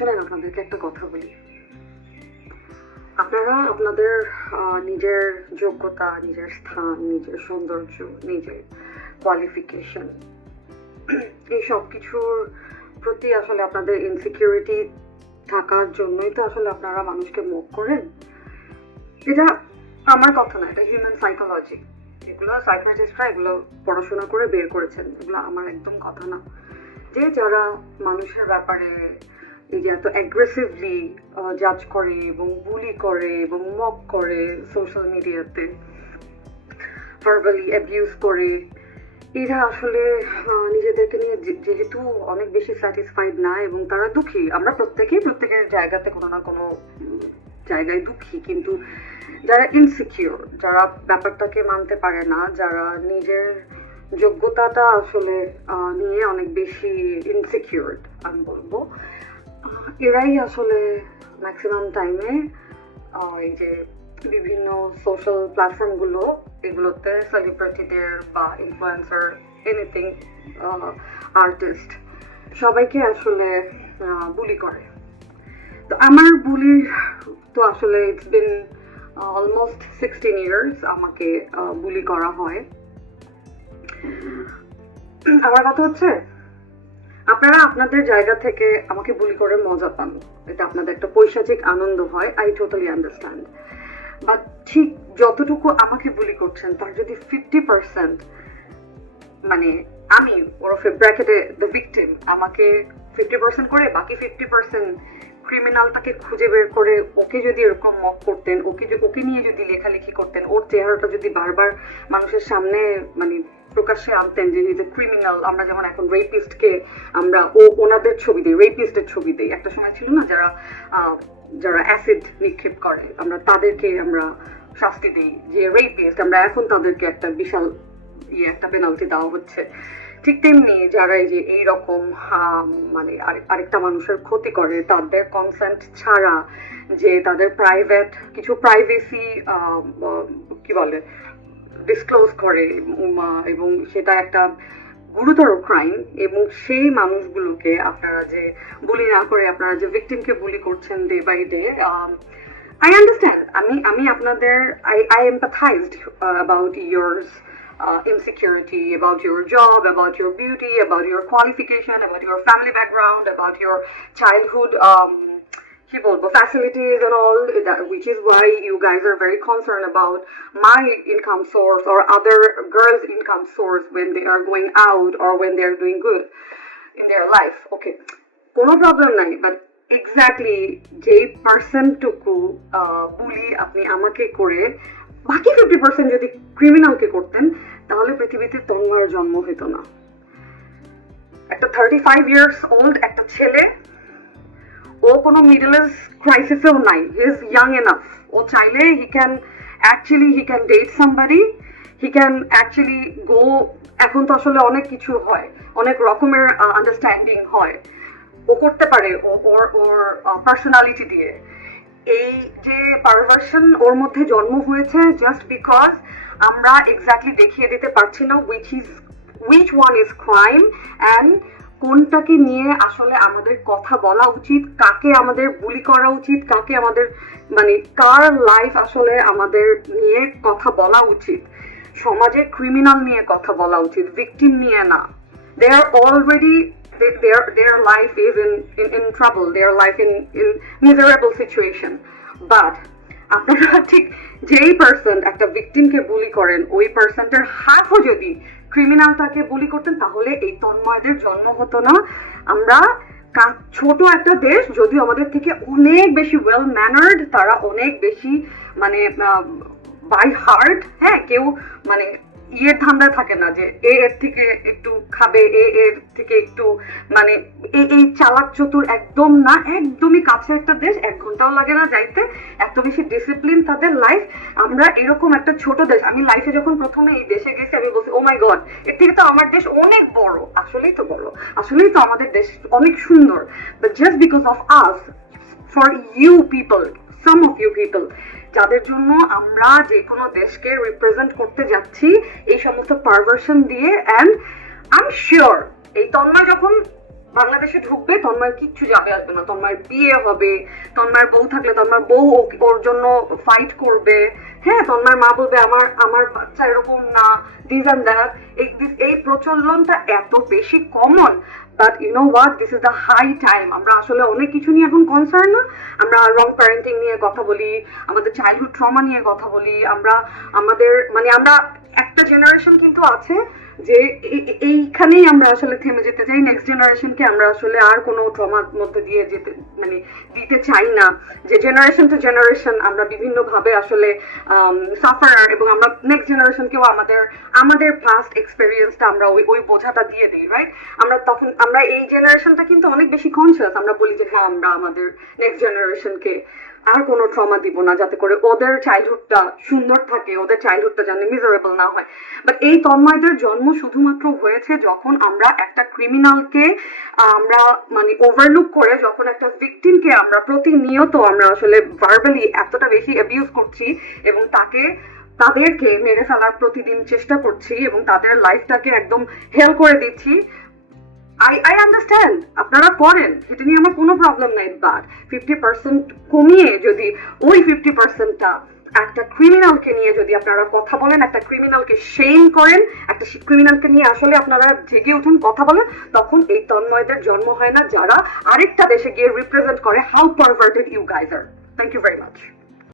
শোনেন, আপনাদেরকে একটা কথা বলি। আপনারা আপনাদের নিজের যোগ্যতা, নিজের স্থান, নিজের সৌন্দর্য, নিজের কোয়ালিফিকেশন, এই সব কিছুর প্রতি আসলে আপনাদের ইনসিকিউরিটি থাকার জন্যই তো আসলে আপনারা মানুষকে মুখ করেন। এটা আমার কথা না, এটা হিউম্যান সাইকোলজি। এগুলো সাইকিয়াট্রিস্টরা এগুলো পড়াশোনা করে বের করেছেন, এগুলো আমার একদম কথা না। যে যারা মানুষের ব্যাপারে এই যে এত অ্যাগ্রেসিভলি জাজ করে এবং বুলি করে এবং মক করে সোশ্যাল মিডিয়াতে, ভার্বালি অ্যাবিউজ করে, এরা আসলে নিজেদেরকে নিয়ে যেহেতু অনেক বেশি স্যাটিসফাইড না এবং তারা দুঃখী। আমরা প্রত্যেকেই প্রত্যেকের জায়গাতে কোনো না কোনো জায়গায় দুঃখী, কিন্তু যারা ইনসিকিউর, যারা ব্যাপারটাকে মানতে পারে না, যারা নিজের যোগ্যতাটা আসলে নিয়ে অনেক বেশি ইনসিকিউর আমি বলবো, এরাই আসলে ম্যাক্সিমাম টাইমে এই যে বিভিন্ন সোশ্যাল প্ল্যাটফর্মগুলো, এগুলোতে সেলিব্রিটিদের বা ইনফ্লুয়েন্সার, এনিথিং, আর্টিস্ট, সবাইকে আসলে বুলি করে। তো আমার বুলি তো আসলে ইটস বিন অলমোস্ট 16 ইয়ার্স আমাকে বুলি করা হয়। আমার কথা হচ্ছে, আপনারা আপনাদের জায়গা থেকে আমাকে বুলি করে মজা পান, এটা আপনাদের একটা পৈশাচিক আনন্দ হয়, আই টোটালি আন্ডারস্ট্যান্ড। বাট ঠিক যতটুকু আমাকে বুলি করছেন তার যদি 50%, মানে আমি ওরফে ব্র্যাকেটে দ্য ভিকটিম, আমাকে 50% করে বাকি 50% ক্রিমিনালটাকে খুঁজে বের করে ওকে যদি এরকম মক করতেন, ওকে নিয়ে যদি লেখালেখি করতেন, ওর চেহারাটা যদি বারবার মানুষের সামনে মানে প্রকাশ্যে আনতেন যে এই যে ক্রিমিনাল, আমরা যেমন এখন রেপিস্টকে আমরা ওনাদের ছবি দিই, রেপিস্টের ছবি দিই। একটা সময় ছিল না, যারা অ্যাসিড নিক্ষেপ করে আমরা তাদেরকে আমরা শাস্তি দিই যে রেপিস্ট, আমরা এখন তাদেরকে একটা বিশাল একটা পেনাল্টি দেওয়া হচ্ছে। ঠিক তেমনি যারা এই যে এইরকম মানে আরেকটা মানুষের ক্ষতি করে তাদের কনসেন্ট ছাড়া, যে তাদের প্রাইভেট কিছু প্রাইভেসি কি বলে ডিসক্লোজ করে এবং সেটা একটা গুরুতর ক্রাইম, এবং সেই মানুষগুলোকে আপনারা যে বুলি না করে আপনারা যে ভিকটিমকে বুলি করছেন day by day, I understand. আমি আপনাদের I empathized about yours insecurity, about your job, about your beauty, about your qualification, about your family background, about your childhood কি বলবো facilities and all that, which is why you guys are very concerned about my income source or other girls' income source when they are going out or when they are doing good in their life. Okay, কোনো problem নাই, but exactly যেই পার্সেন্টটুকু বুলি আপনি আমাকে করে বাকি 50% যদি ক্রিমিনালকে করতেন, তাহলে পৃথিবীতে তন্ময়ের জন্ম হতো না। একটা 35 ইয়ার্স ওল্ড একটা ছেলে, ও কোনো মিডল এজ ক্রাইসিসেও নাই, হি ইজ ইয়াং এনাফ, ও চাইলে he can date somebody, he can actually go, এখন তো আসলে অনেক কিছু হয়, অনেক রকমের আন্ডারস্ট্যান্ডিং হয়, ও করতে পারে ওর পার্সোনালিটি দিয়ে। এই যে পারভার্সন ওর মধ্যে জন্ম হয়েছে জাস্ট বিকজ আমরা এক্স্যাক্টলি দেখিয়ে দিতে পারছি না which one is crime and কোনটাকে নিয়ে আসলে আমাদের কথা বলা উচিত, কাকে আমাদের বুলি করা উচিত, কাকে আমাদের মানে কার লাইফ আসলে আমাদের নিয়ে কথা বলা উচিত। সমাজে ক্রিমিনাল নিয়ে কথা বলা উচিত, ভিকটিম নিয়ে না। they are already their life is in trouble, their life in miserable situation, but আপনারা ঠিক যেই পার্সেন্ট একটা ভিকটিমকে বুলি করেন, ওই পার্সেন্টের হাফও যদি ক্রিমিনালটাকে বুলি করতেন, তাহলে এই তন্ময়দের জন্ম হতো না। আমরা ছোট একটা দেশ, যদিও আমাদের থেকে অনেক বেশি ওয়েল ম্যানার্ড, তারা অনেক বেশি মানে বাই হার্ট, হ্যাঁ, কেউ মানে ইয়ের ধান্দায় থাকে না যে এর থেকে একটু খাবে, এর থেকে একটু মানে এই চালাক চতুর একদম না, একদমই কাছে একটা দেশ, 1 ঘন্টাও লাগে না যাইতে, এত বেশি ডিসিপ্লিন তাদের লাইফ। আমরা এরকম একটা ছোট দেশ, আমি লাইফে যখন প্রথমে এই দেশে গেছি আমি বলছি ও মাই গড, এর থেকে তো আমার দেশ অনেক বড়। আসলেই তো বড়, আসলেই তো আমাদের দেশ অনেক সুন্দর, but just because of us, for you people, some of you people, যাদের জন্য আমরা যে কোনো দেশকে রিপ্রেজেন্ট করতে যাচ্ছি এই সমস্ত পারভার্সন দিয়ে, অ্যান্ড আই এম শিওর এই তন্ময় যখন বাংলাদেশে ঢুকবে, তন্ময়ের কিচ্ছু যাবে আসবে না। তন্ময়ের বিয়ে হবে, তন্ময়ের বউ থাকলে তন্ময়ের বউ ওর জন্য ফাইট করবে। হ্যাঁ, তন্ময়ের মা বলবে আমার আমার বাচ্চা এরকম না, দিস অ্যান্ড দ্যাট। এই প্রচলনটা এত বেশি common. But you know what, this is the high time. আমরা আসলে অনেক কিছু নিয়ে এখন কনসার্ন না। আমরা রং প্যারেন্টিং নিয়ে কথা বলি, আমাদের চাইল্ডহুড ট্রমা নিয়ে কথা বলি, আমরা আমাদের আমরা একটা জেনারেশন কিন্তু আছে যে এইখানেই আমরা আসলে থেমে যেতে চাই। নেক্সট জেনারেশনকে আমরা আসলে আর কোনো ট্রমার মধ্যে দিয়ে যেতে দিতে চাই না। যে জেনারেশন টু জেনারেশন আমরা বিভিন্ন ভাবে আসলে সাফার, এবং আমরা নেক্সট জেনারেশনকেও আমাদের পাস্ট এক্সপেরিয়েন্সটা আমরা ওই বোঝাটা দিয়ে দিই, রাইট? আমরা এই জেনারেশনটা কিন্তু অনেক বেশি কনসিয়াস। আমরা বলি যে হ্যাঁ, আমরা আমাদের নেক্সট জেনারেশনকে আর কোনো ট্রমা দিব না, যাতে করে ওদের চাইল্ডহুডটা সুন্দর থাকে, ওদের চাইল্ডহুডটা যেন মিজারেবল না হয়। বাট এই তন্ময়দের জন্ম শুধুমাত্র হয়েছে যখন আমরা একটা ক্রিমিনালকে আমরা ওভারলুক করে, যখন একটা ভিকটিমকে আমরা প্রতিনিয়ত আমরা আসলে ভার্বালি এতটা বেশি অ্যাবিউজ করছি এবং তাদেরকে মেরে ফেলার প্রতিদিন চেষ্টা করছি এবং তাদের লাইফটাকে একদম হেল করে দিচ্ছি। I understand, আপনারা করেন, এটা নিয়ে আমার কোনো প্রবলেম নাই। বাট 50% কমিয়ে যদি ওই 50%টা একটা ক্রিমিনালকে নিয়ে যদি আপনারা কথা বলেন, একটা ক্রিমিনালকে শেম করেন, একটা ক্রিমিনালকে নিয়ে আসলে আপনারা জেগে উঠুন, কথা বলেন, তখন এই তন্ময়দের জন্ম হয় না, যারা আরেকটা দেশে গিয়ে রিপ্রেজেন্ট করে how perverted you guys are. Thank you very much.